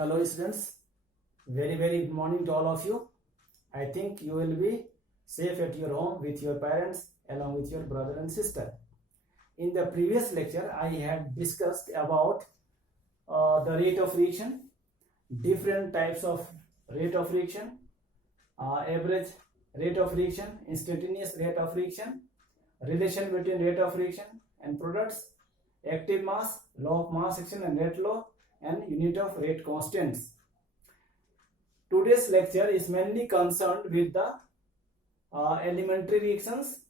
Hello students, very good morning to all of you. I think you will be safe at your home with your parents along with your brother and sister. In the previous lecture, I had discussed about the rate of reaction, different types of rate of reaction, average rate of reaction, instantaneous rate of reaction, relation between rate of reaction and products, active mass, law of mass action and rate law, and unit of rate constants. Today's lecture is mainly concerned with the elementary reactions,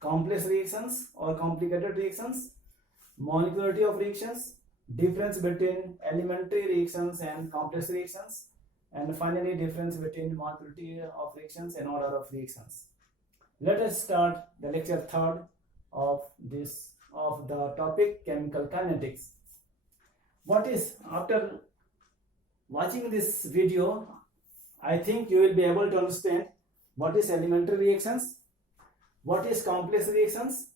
complex reactions or complicated reactions, molecularity of reactions, difference between elementary reactions and complex reactions, and finally difference between molecularity of reactions and order of reactions. Let us start the lecture third of the topic chemical kinetics. What is, after watching this video, I think you will be able to understand what is elementary reactions, what is complex reactions,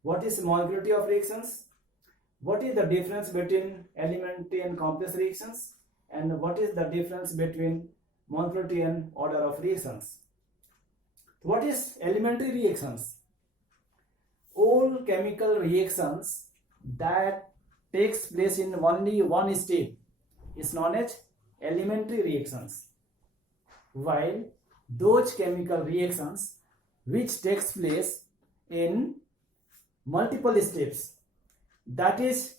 what is molecularity of reactions, what is the difference between elementary and complex reactions, and what is the difference between molecularity and order of reactions. What is elementary reactions? All chemical reactions that takes place in only one step is known as elementary reactions, while those chemical reactions which takes place in multiple steps, that is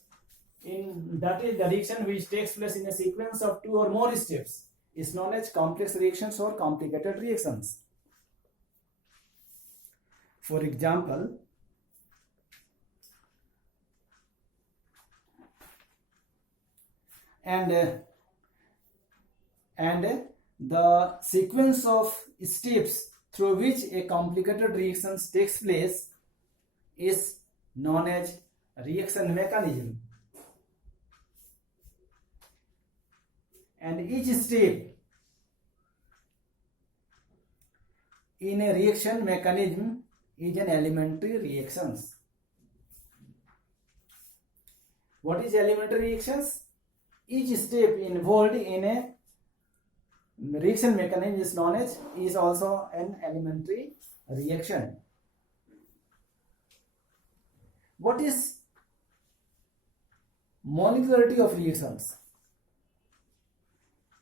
the reaction which takes place in a sequence of 2 or more steps, is known as complex reactions or complicated reactions. For example, and the sequence of steps through which a complicated reaction takes place is known as reaction mechanism, and each step in a reaction mechanism is an elementary reactions. What is elementary reactions? Each step involved in a reaction mechanism is also an elementary reaction. What is molecularity of reactions?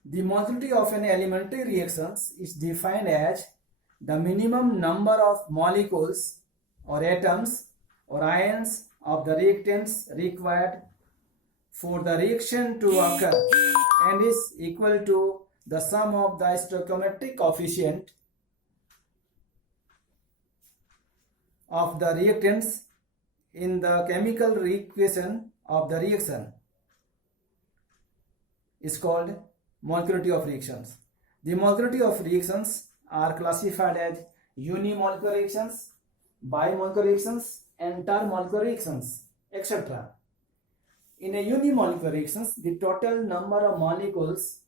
The molecularity of an elementary reaction is defined as the minimum number of molecules or atoms or ions of the reactants required for the reaction to occur and is equal to the sum of the stoichiometric coefficient of the reactants in the chemical equation of the reaction is called molecularity of reactions. The molecularity of reactions are classified as unimolecular reactions, bimolecular reactions, intermolecular reactions, etc. In a unimolecular reactions, the total number of molecules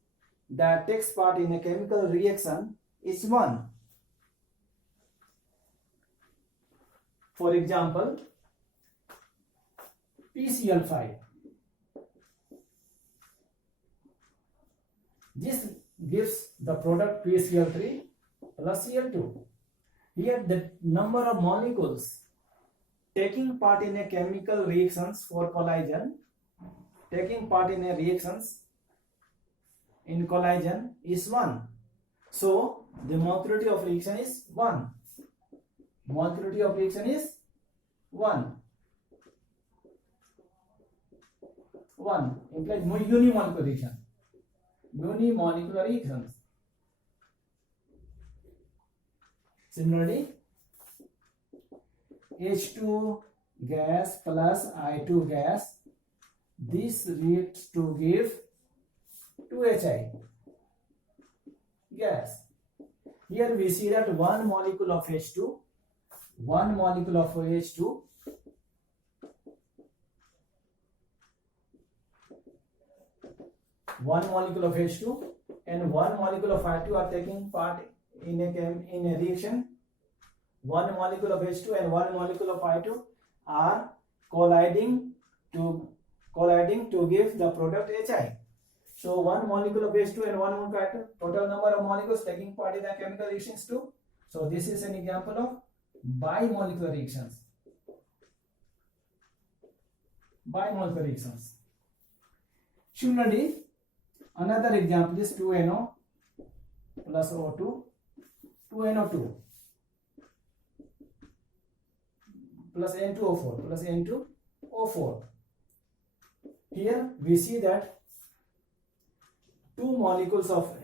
that takes part in a chemical reaction is 1. For example, PCl5. This gives the product PCl3 plus Cl2. Here the number of molecules taking part in a chemical reactions for collision, taking part in a reactions in collision is 1. So the molecularity of reaction is 1. Molecularity of reaction is 1. 1 implies unimolecular reaction. Unimolecular reactions. Similarly, H2 gas plus I2 gas, this reacts to give 2HI gas. Here we see that one molecule of H2, one molecule of H2 one molecule of H2 and one molecule of I2 are taking part in a reaction. One molecule of H2 and one molecule of I2 are colliding to give the product HI. So one molecule of H2 and one molecule, total number of molecules taking part in the chemical reactions 2. So this is an example of bimolecular reactions. Bimolecular reactions. Similarly, another example is 2NO plus O2, 2NO2 plus N2O4 plus N2O4. Here we see that two molecules of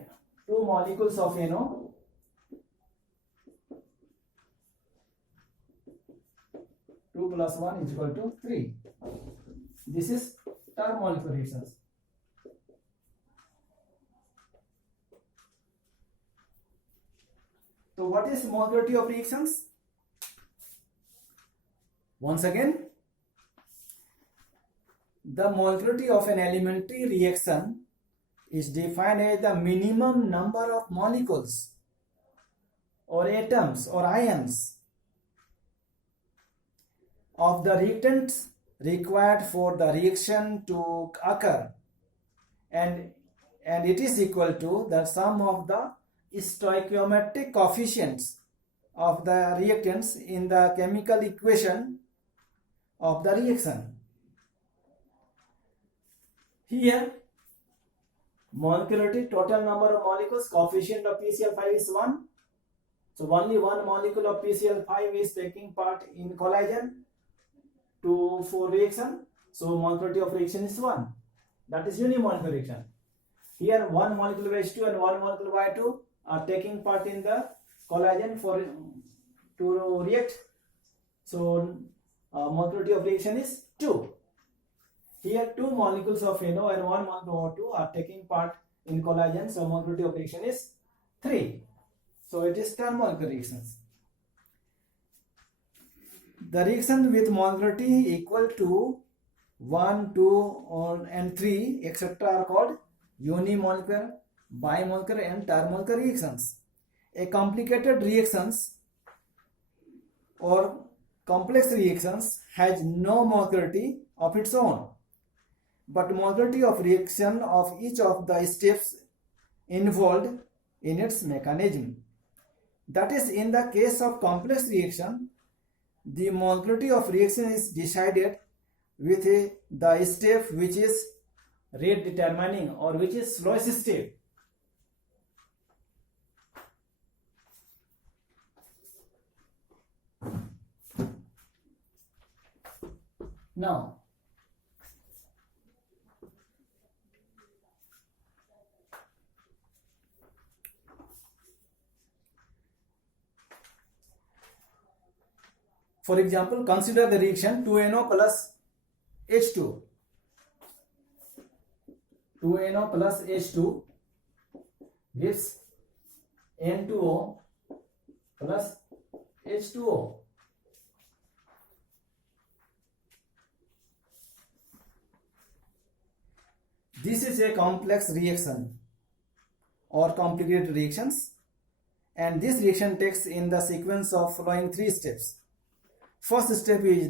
NO, two plus one is equal to 3. This is termomolecular reactions. So what is molarity of reactions? Once again, the molarity of an elementary reaction is defined as the minimum number of molecules or atoms or ions of the reactants required for the reaction to occur, and it is equal to the sum of the stoichiometric coefficients of the reactants in the chemical equation of the reaction. Here, molecularity, total number of molecules, coefficient of PCl5 is 1. So only one molecule of PCl5 is taking part in collision for reaction. So molecularity of reaction is 1. That is unimolecular reaction. Here one molecule of H2 and one molecule of Y2 are taking part in the collision to react. So molecularity of reaction is 2. Here two molecules of NO and one molecule of O2 are taking part in collision, so molecularity of reaction is 3. So it is termomolecular reactions. The reaction with molecularity equal to 1, 2 and 3 etc. are called unimolecular, bimolecular and termomolecular reactions. A complicated reactions or complex reactions has no molecularity of its own, but molecularity of reaction of each of the steps involved in its mechanism. That is, in the case of complex reaction, the molecularity of reaction is decided with the step which is rate determining or which is slowest step. Now, for example, consider the reaction 2NO plus H2. 2NO plus H2 gives N2O plus H2O. This is a complex reaction or complicated reactions, and this reaction takes in the sequence of following 3 steps. First step is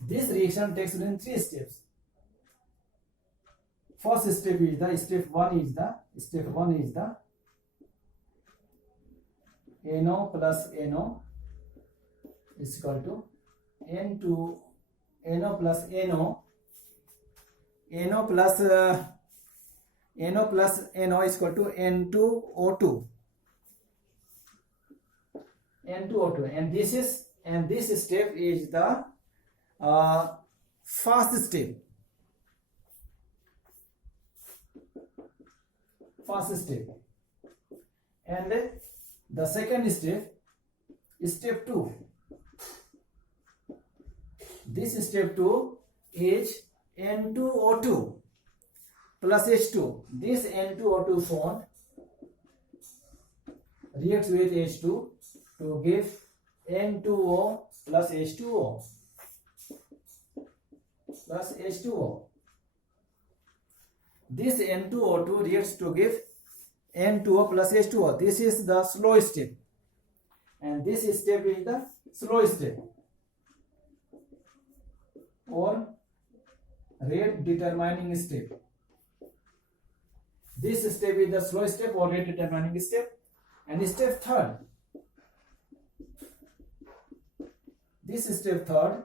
this reaction takes in 3 steps. First step is step 1 is the NO plus NO is equal to N2 NO plus NO. NO plus NO is equal to N2O2. N2O2, and this step is the first step. And the second step is step 2. This step 2 is N2O2 plus H2. This N2O2 bond reacts with H2 to give N2O plus H2O plus H2O. This N2O2 reacts to give N2O plus H2O. This is the slow step, and this step is the slow step or rate determining step. This step is the slow step or rate determining step. And step third. This step third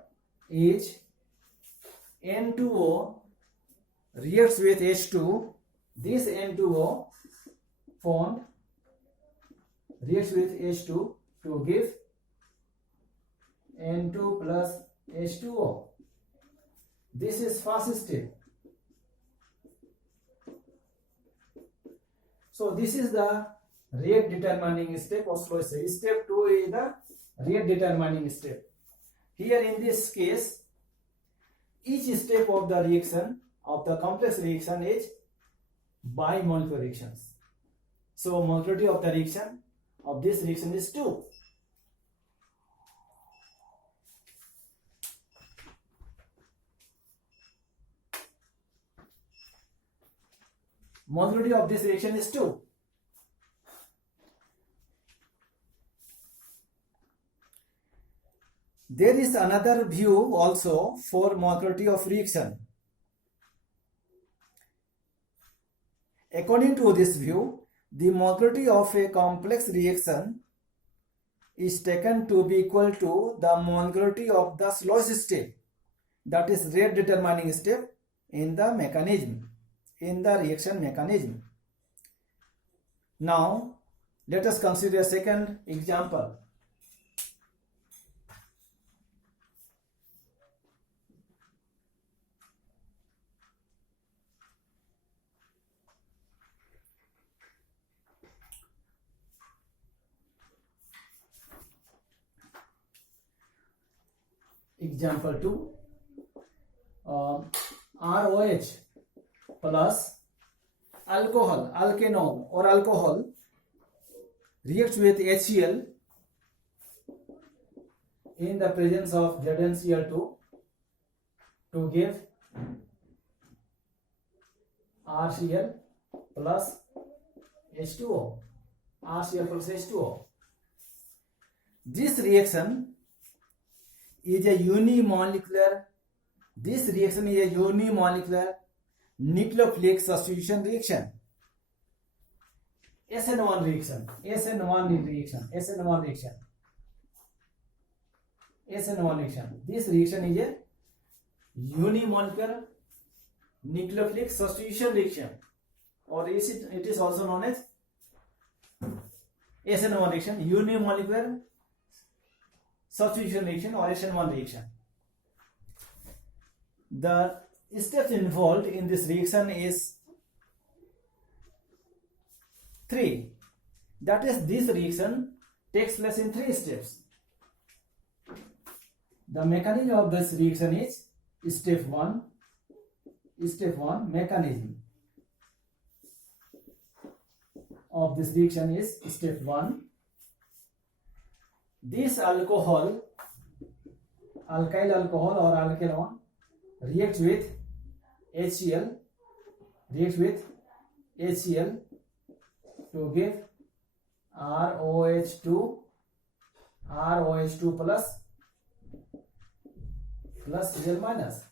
is N2O reacts with H2. This N2O bond reacts with H2 to give N2 plus H2O. This is first step. So this is the rate determining step or slow step. Step 2 is the rate determining step. Here in this case, each step of the reaction of the complex reaction is bimolecular reactions. So molarity of the reaction of this reaction is 2. Molarity of this reaction is 2. There is another view also for molarity of reaction. According to this view, the molarity of a complex reaction is taken to be equal to the molarity of the slowest step, that is rate determining step in the mechanism, in the reaction mechanism. Now, let us consider a second example. Example 2, ROH plus alcohol, alkanol or alcohol reacts with HCl in the presence of ZnCl2 to give RCl plus H2O. RCl plus H2O. This reaction is a unimolecular. This reaction is a unimolecular nucleophilic substitution reaction. SN1 reaction. SN1 reaction. SN1 reaction. SN1 reaction. This reaction is a unimolecular nucleophilic substitution reaction, or it is also known as SN1 reaction, unimolecular substitution reaction or SN1 reaction. The steps involved in this reaction is 3. That is, this reaction takes place in 3 steps. The mechanism of this reaction is step 1. Step 1 mechanism of this reaction is step 1. This alcohol, alkyl alcohol or alkanol reacts with HCl, to give ROH2 plus Cl minus,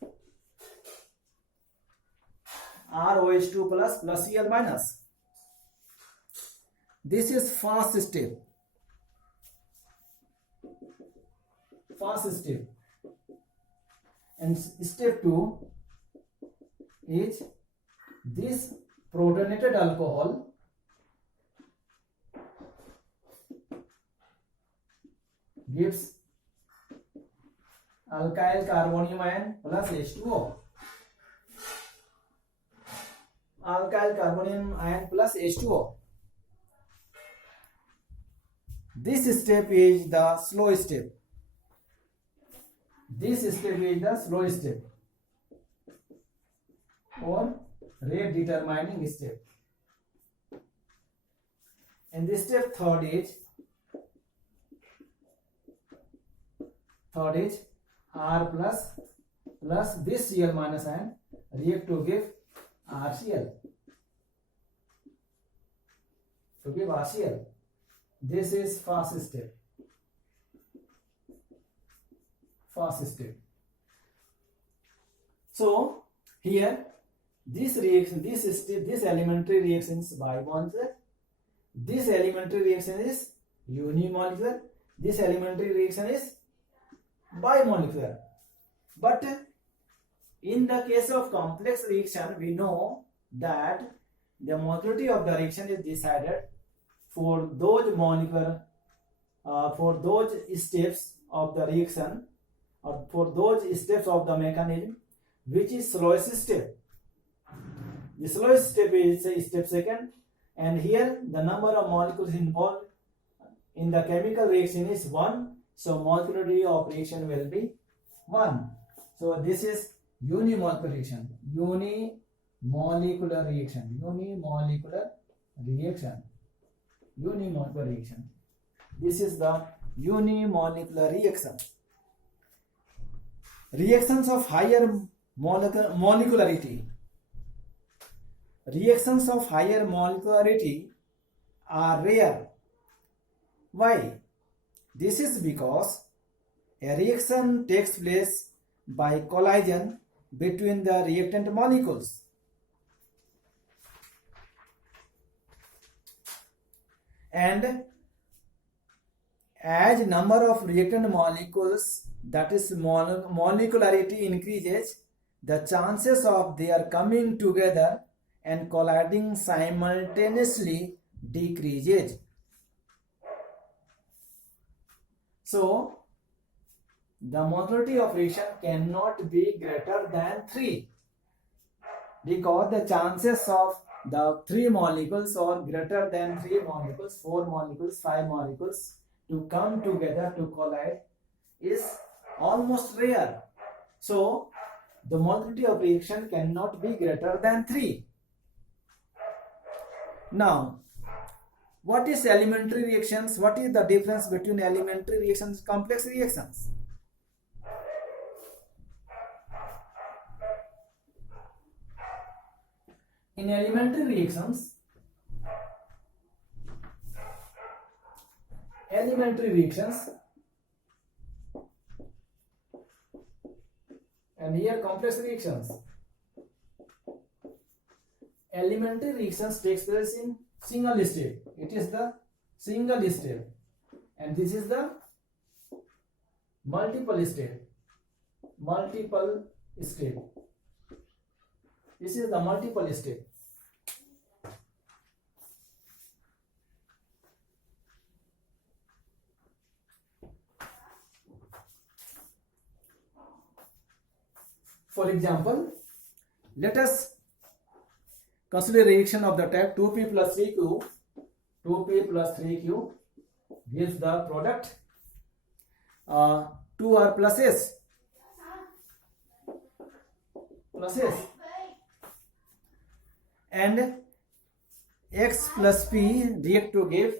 ROH2 plus Cl minus. This is first step. And step 2 is this protonated alcohol gives alkyl carbonium ion plus H2O. Alkyl carbonium ion plus H2O. This step is the slow step. This step is the slow step or rate determining step. And this step third is R plus this Cl minus ion react to give RCl. This is first step. So here this reaction, this elementary reaction is bimolecular. This elementary reaction is unimolecular. This elementary reaction is bimolecular. But in the case of complex reaction, we know that the molecularity of the reaction is decided for those molecular, for those steps of the reaction, or for those steps of the mechanism which is slowest step. The slowest step is step second, and here the number of molecules involved in the chemical reaction is 1, so molecularity of reaction will be 1. So this is unimolecular reaction. Unimolecular reaction. This is the unimolecular reaction. Reactions of higher molecularity. Reactions of higher molecularity are rare. Why? This is because a reaction takes place by collision between the reactant molecules. And as number of reactant molecules, that is molecularity, increases, the chances of their coming together and colliding simultaneously decreases. So the molecularity of reaction cannot be greater than 3, because the chances of the 3 molecules or greater than 3 molecules, 4 molecules, 5 molecules to come together to collide is almost rare. So the molecularity of reaction cannot be greater than 3. Now, what is elementary reactions? What is the difference between elementary reactions and complex reactions? In elementary reactions, and here complex reactions. Elementary reactions takes place in single step. It is the single step, and this is the multiple step. This is the multiple step. For example, let us consider reaction of the type 2p plus 3q. 2p plus 3q gives the product 2r plus s. And x plus p react to give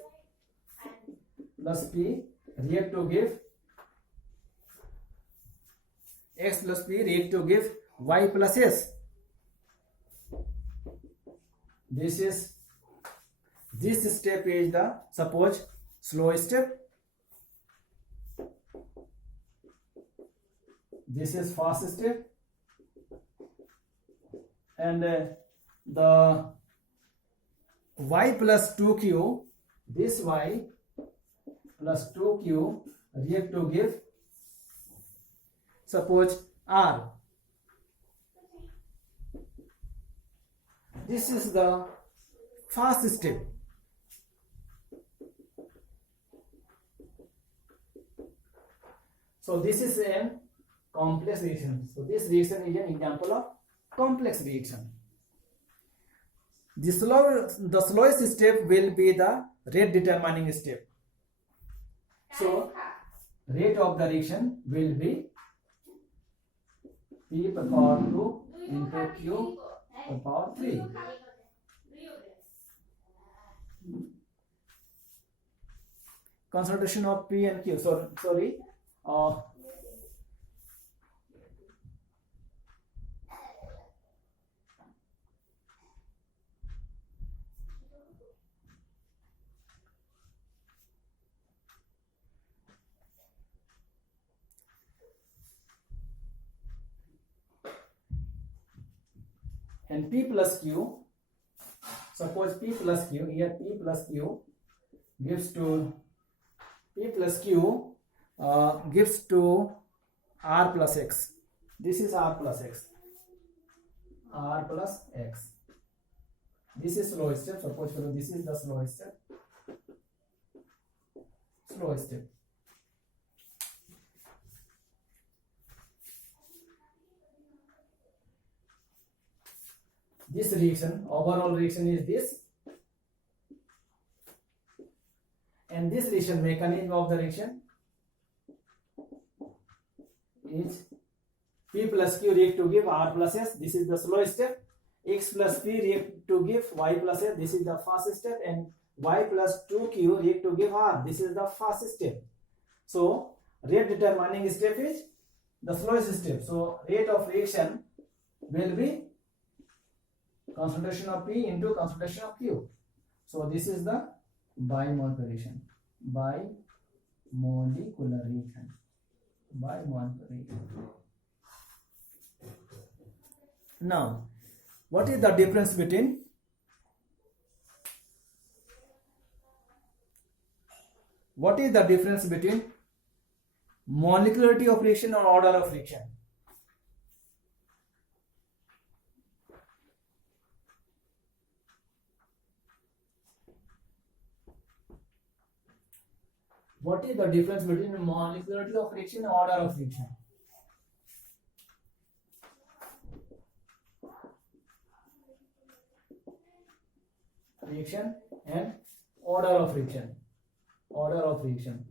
x plus p react to give y plus s. This step is the, suppose, slow step. This is fast step, and the y plus 2q, this y plus 2q react to give, suppose, r. This is the fast step. So this is a complex reaction. So this reaction is an example of complex reaction. The slowest step will be the rate determining step. So rate of the reaction will be P to the power 2 into Q to the power 3. Concentration of P and Q. Sorry. and P plus Q. Suppose P plus Q, here P plus Q gives to P plus Q gives to R plus X. This is R plus X. R plus X. This is slow step. Suppose this is the slow step. Slow step. This reaction, overall reaction is this, and this reaction mechanism of the reaction is P plus Q react to give R plus S. This is the slow step. X plus P react to give Y plus S. This is the fast step, and Y plus 2Q react to give R. This is the fast step. So rate determining step is the slowest step. So rate of reaction will be concentration of P into concentration of Q. So this is the bimolecular reaction. Bimolecular reaction. Bimolecular reaction. Now, what is the difference between molecularity of reaction or order of reaction? What is the difference between molecularity of reaction and order of reaction? Reaction and order of reaction. Order of reaction.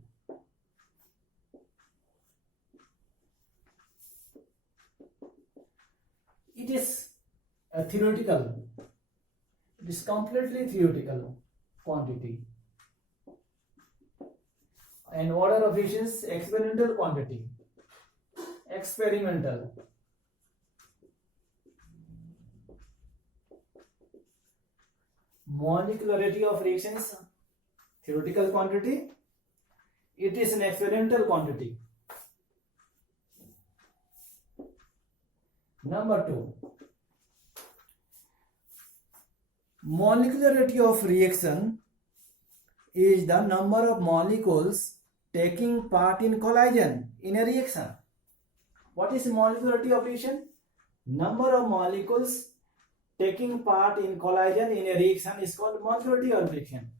It is a theoretical. It is completely theoretical quantity. And order of reaction is experimental quantity. Experimental. Molecularity of reaction is theoretical quantity. It is an experimental quantity. Number 2. Molecularity of reaction is the number of molecules taking part in collision in a reaction. What is molecularity of reaction? Number of molecules taking part in collision in a reaction is called molecularity of reaction.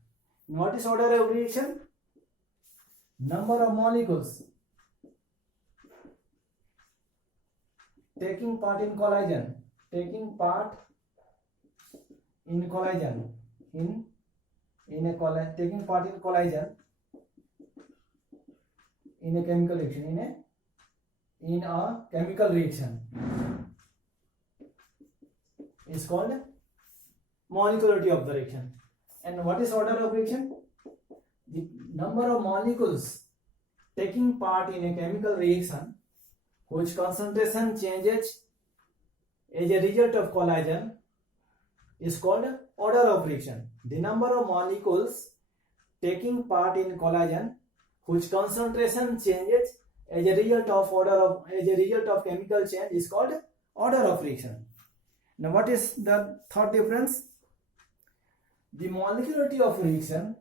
What is order of reaction? Number of molecules taking part in collision. Taking part in collision. Taking part in collision in a chemical reaction. In a chemical reaction is called molecularity of the reaction. And what is order of reaction? The number of molecules taking part in a chemical reaction whose concentration changes as a result of collision is called order of reaction. The number of molecules taking part in collision whose concentration changes as a result of chemical change is called order of reaction. Now what is the third difference? The molecularity of reaction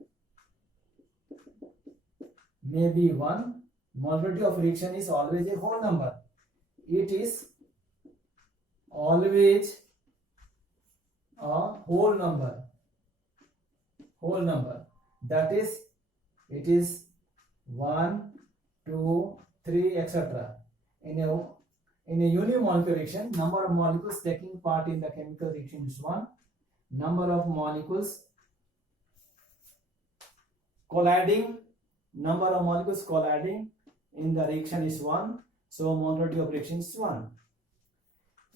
may be 1. Molecularity of reaction is always a whole number. It is always a whole number. That is, it is 1, 2, 3, etc. In a unimolecular reaction, number of molecules taking part in the chemical reaction is 1. Number of molecules colliding in the reaction is 1. So molecularity of reaction is 1.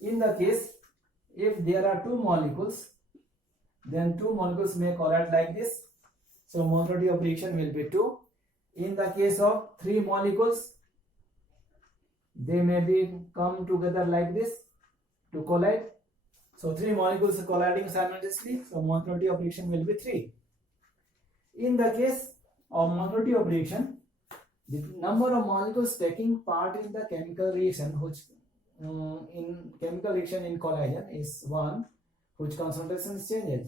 In the case, if there are 2 molecules, then 2 molecules may collide like this. So molecularity of reaction will be 2. In the case of 3 molecules, they may be come together like this to collide. So 3 molecules are colliding simultaneously. So molecularity of reaction will be 3. In the case of molecularity of reaction, the number of molecules taking part in the chemical reaction, which in chemical reaction in collision is 1. whose concentration changes.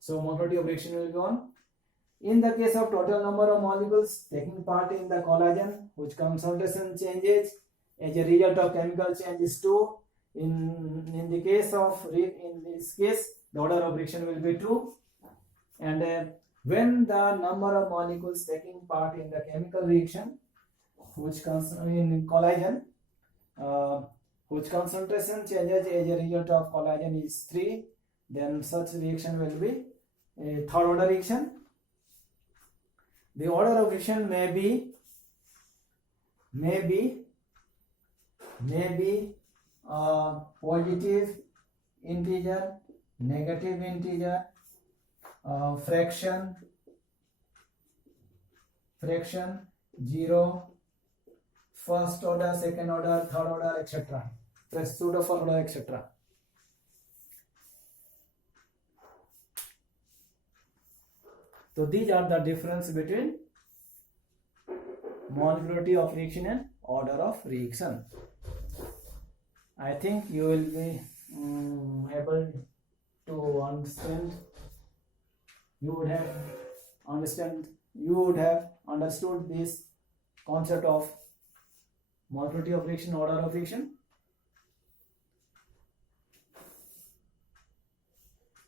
So motility of reaction will be 1. In the case of total number of molecules taking part in the collagen, whose concentration changes as a result of chemical change is 2. In this case, the order of reaction will be 2. And when the number of molecules taking part in the chemical reaction, which in collagen, whose concentration changes as a result of collagen is 3, then such reaction will be a third order reaction. The order of reaction may be positive integer, negative integer, fraction, 0, first order, second order, third order, etc. Pseudo order, etc. So these are the difference between molecularity of reaction and order of reaction. I think you will be able to understand. You would have understood this concept of molecularity of reaction, order of reaction.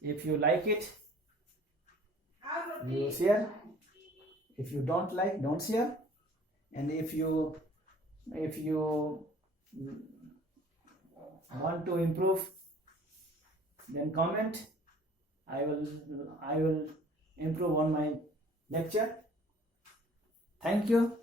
If you like it, you share. If you don't like, don't share. And if you want to improve, then comment. I will improve on my lecture. Thank you.